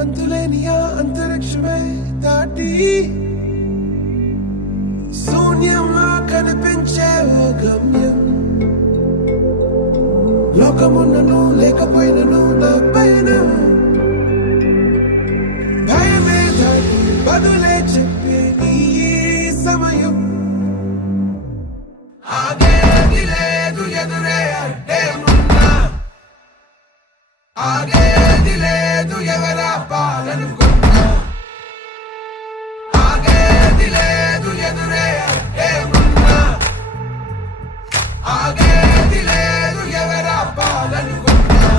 అంతులేని ఆ అంతరిక్షమే దాటి శూన్యంలో కనిపించే ఓ గమ్యం. లోకమున్నను లేకపోయినను నా పైన భయమే దాటి బదులే చెప్పే నీ సమయం. ఆగేది లేదు ఎదురే అంటే ఉన్నా, ఆగేది లేదు ఎవరా పాలనుకున్నా, ఆగేది లేదు ఎదురే అంటే ఉన్నా, ఆగేది లేదు ఎవరా పాలనుకున్నా.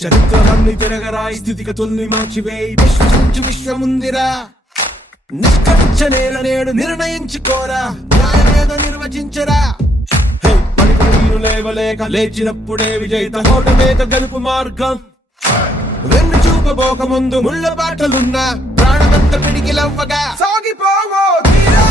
చరిత్రలన్నీ తిరగరాయి, స్థితిగతుల్ని మార్చివేయి, విశ్వసించి విశ్వముందిరా. నిష్కరించ నేల నేడు నిర్ణయించుకోరా, న్యాయమేదో నిర్వచించరా. పడిపోయిను లేవలేక లేచినప్పుడే విజేత, ఓటమేక గెలుపు మార్గం. వెన్ను చూపబోక ముందు ముళ్ళ బాటలున్నా, ప్రాణమంత పిడికిలవ్వగా సాగిపోవో తీరా.